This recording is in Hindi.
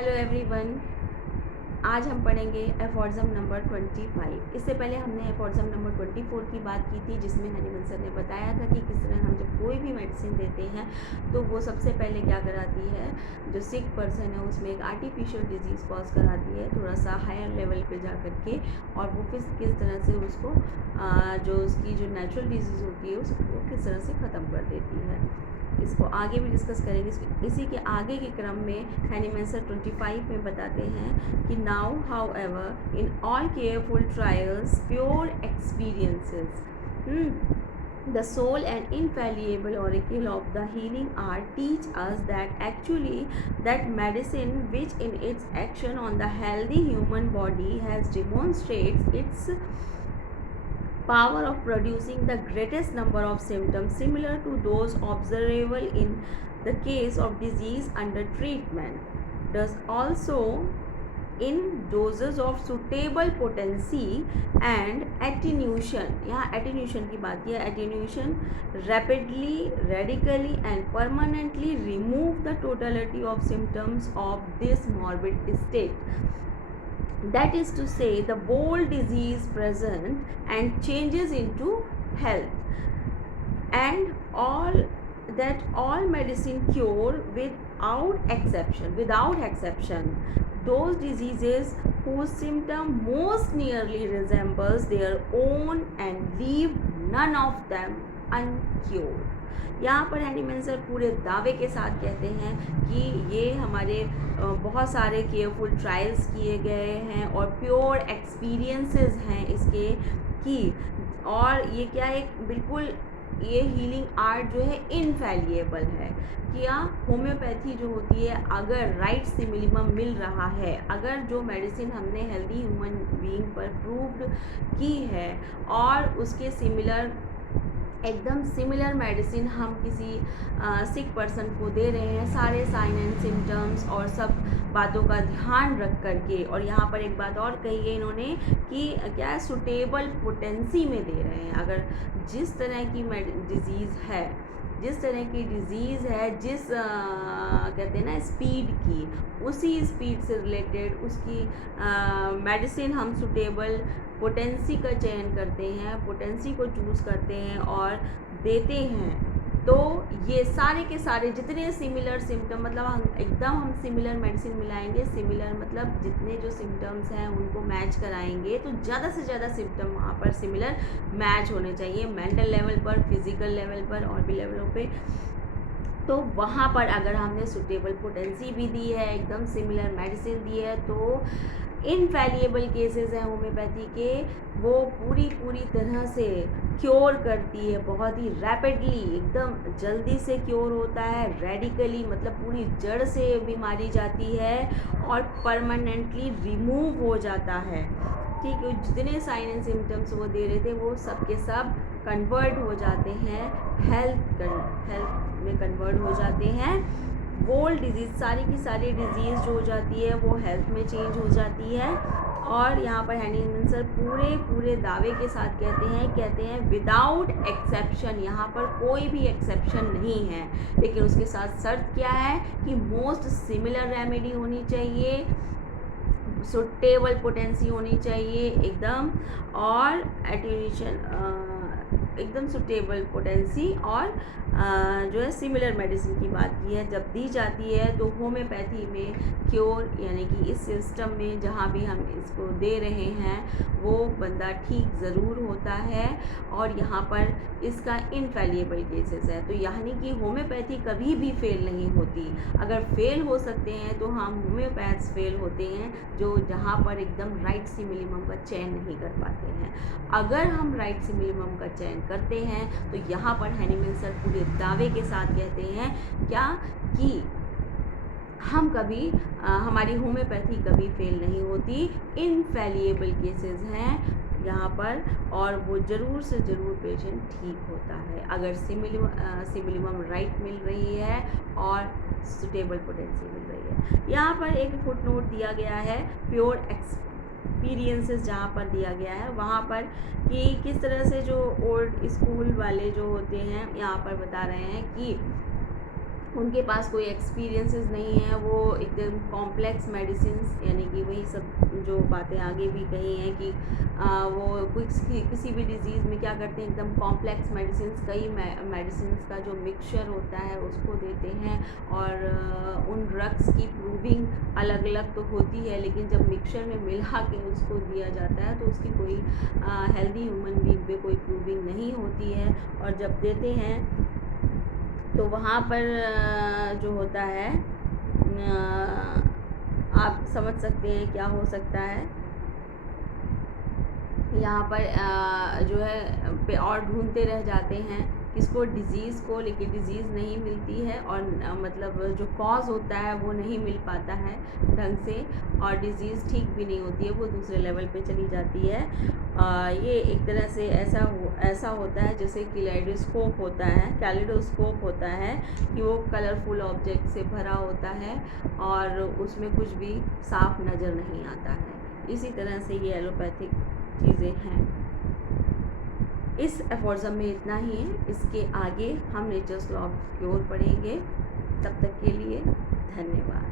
हेलो एवरीवन, आज हम पढ़ेंगे एफोर्ज़म नंबर 25। इससे पहले हमने एफोर्ज़म नंबर 24 की बात की थी, जिसमें हनीमन सर ने बताया था कि किस तरह हम जब कोई भी मेडिसिन देते हैं तो वो सबसे पहले क्या कराती है, जो सिक पर्सन है उसमें एक आर्टिफिशियल डिजीज़ कॉज कराती है थोड़ा सा हायर लेवल पे जा कर के, और वो फिर किस तरह से उसको जो उसकी जो नेचुरल डिजीज़ होती है उसको किस तरह से ख़त्म कर देती है। इसको आगे भी डिस्कस करेंगे। इसी के आगे के क्रम में हनीमन सर 25 में बताते हैं कि now how ever in all careful trials pure experiences the sole and infallible oracle of the healing art teach us that actually that medicine which in its action on the healthy human body has demonstrates its power of producing the greatest number of symptoms similar to those observable in the case of disease under treatment, does also in doses of suitable potency and attenuation. यहाँ attenuation की बात की है. Attenuation rapidly, radically and permanently remove the totality of symptoms of this morbid state. That is to say, the whole disease present and changes into health, and all medicine cure without exception those diseases whose symptom most nearly resembles their own and leave none of them uncured. यहाँ पर हनीमन सर पूरे दावे के साथ कहते हैं कि ये हमारे बहुत सारे केयरफुल ट्रायल्स किए गए हैं और प्योर एक्सपीरियंसेस हैं इसके कि, और ये क्या है, बिल्कुल ये हीलिंग आर्ट जो है इनफैलिएबल है। क्या होम्योपैथी जो होती है, अगर राइट सिमिलिमम मिल रहा है, अगर जो मेडिसिन हमने हेल्दी ह्यूमन बीइंग पर प्रूव्ड की है और उसके सिमिलर एकदम सिमिलर मेडिसिन हम किसी सिक पर्सन को दे रहे हैं, सारे साइन एंड सिम्टम्स और सब बातों का ध्यान रख करके, और यहाँ पर एक बात और कही है इन्होंने कि क्या है, सुटेबल पोटेंसी में दे रहे हैं। अगर जिस तरह की डिजीज़ है, जिस तरह की डिज़ीज़ है, जिस कहते हैं ना स्पीड की, उसी स्पीड से रिलेटेड उसकी मेडिसिन हम सुटेबल पोटेंसी का चयन करते हैं, पोटेंसी को चूज़ करते हैं और देते हैं, तो ये सारे के सारे जितने सिमिलर सिम्टम, मतलब हम सिमिलर मेडिसिन मिलाएंगे, सिमिलर मतलब जितने जो सिम्टम्स हैं उनको मैच कराएंगे, तो ज़्यादा से ज़्यादा सिम्टम वहाँ पर सिमिलर मैच होने चाहिए, मेंटल लेवल पर, फिजिकल लेवल पर और भी लेवलों पे। तो वहाँ पर अगर हमने सुटेबल पोटेंसी भी दी है, एकदम सिमिलर मेडिसिन दी है, तो इनफैलिएबल केसेस हैं होम्योपैथी के, वो पूरी तरह से क्योर करती है, बहुत ही रैपिडली, एकदम जल्दी से क्योर होता है, रेडिकली मतलब पूरी जड़ से बीमारी जाती है और परमानेंटली रिमूव हो जाता है। ठीक है, जितने साइन एंड सिम्टम्स वो दे रहे थे वो सब के सब कन्वर्ट हो जाते हैं हेल्थ में, कन्वर्ट हो जाते हैं। वोल डिजीज़, सारी की सारी डिजीज़ जो हो जाती है वो हेल्थ में चेंज हो जाती है। और यहाँ पर हनीमन सर पूरे दावे के साथ कहते हैं विदाउट एक्सेप्शन, यहाँ पर कोई भी एक्सेप्शन नहीं है, लेकिन उसके साथ शर्त क्या है कि मोस्ट सिमिलर रेमेडी होनी चाहिए, सुटेबल पोटेंसी होनी चाहिए एकदम, और एटेन्यूएशन एकदम सुटेबल पोटेंसी, और जो है सिमिलर मेडिसिन की बात की है जब दी जाती है, तो होम्योपैथी में क्योर यानी कि इस सिस्टम में जहाँ भी हम इसको दे रहे हैं वो बंदा ठीक ज़रूर होता है, और यहाँ पर इसका इनफैलिएबल केसेस है। तो यानी कि होम्योपैथी कभी भी फेल नहीं होती। अगर फेल हो सकते हैं तो हम होम्योपैथ्स फेल होते हैं, जो जहाँ पर एकदम राइट सिमिलिमम का चयन नहीं कर पाते हैं। अगर हम राइट सिमिलिमम का चयन करते हैं तो यहाँ पर हनीमन सर पूरे दावे के साथ कहते हैं क्या कि हम कभी हमारी होम्योपैथी कभी फेल नहीं होती, इनफैलिएबल केसेस हैं यहाँ पर, और वो ज़रूर से ज़रूर पेशेंट ठीक होता है अगर सिमिलिमम राइट मिल रही है और सुटेबल पोटेंसी मिल रही है। यहाँ पर एक फुटनोट दिया गया है प्योर एक्सपीरियंसेस, जहाँ पर दिया गया है वहाँ पर कि किस तरह से जो ओल्ड स्कूल वाले जो होते हैं यहाँ पर बता रहे हैं कि उनके पास कोई एक्सपीरियंसेस नहीं है, वो एकदम कॉम्प्लेक्स मेडिसिन्स, यानी कि वही सब जो बातें आगे भी कही हैं कि वो किसी भी डिज़ीज़ में क्या करते हैं, एकदम कॉम्प्लेक्स मेडिसिन्स, कई मेडिसिन्स का जो मिक्सचर होता है उसको देते हैं, और उन ड्रग्स की प्रूविंग अलग अलग तो होती है, लेकिन जब मिक्सचर में मिला के उसको दिया जाता है तो उसकी कोई हेल्दी ह्यूमन बीइंग पे कोई प्रूविंग नहीं होती है। और जब देते हैं तो वहाँ पर जो होता है आप समझ सकते हैं क्या हो सकता है। यहाँ पर जो है और ढूंढते रह जाते हैं किसको, डिज़ीज़ को, लेकिन डिज़ीज़ नहीं मिलती है, और मतलब जो कॉज होता है वो नहीं मिल पाता है ढंग से, और डिज़ीज़ ठीक भी नहीं होती है, वो दूसरे लेवल पे चली जाती है। ये एक तरह से ऐसा होता है जैसे कैलेडोस्कोप होता है कि वो कलरफुल ऑब्जेक्ट से भरा होता है और उसमें कुछ भी साफ नज़र नहीं आता है। इसी तरह से ये एलोपैथिक चीज़ें हैं। इस एफोरिज्म में इतना ही है, इसके आगे हम नेचर्स लॉ ऑफ क्योर पढ़ेंगे। तब तक के लिए धन्यवाद।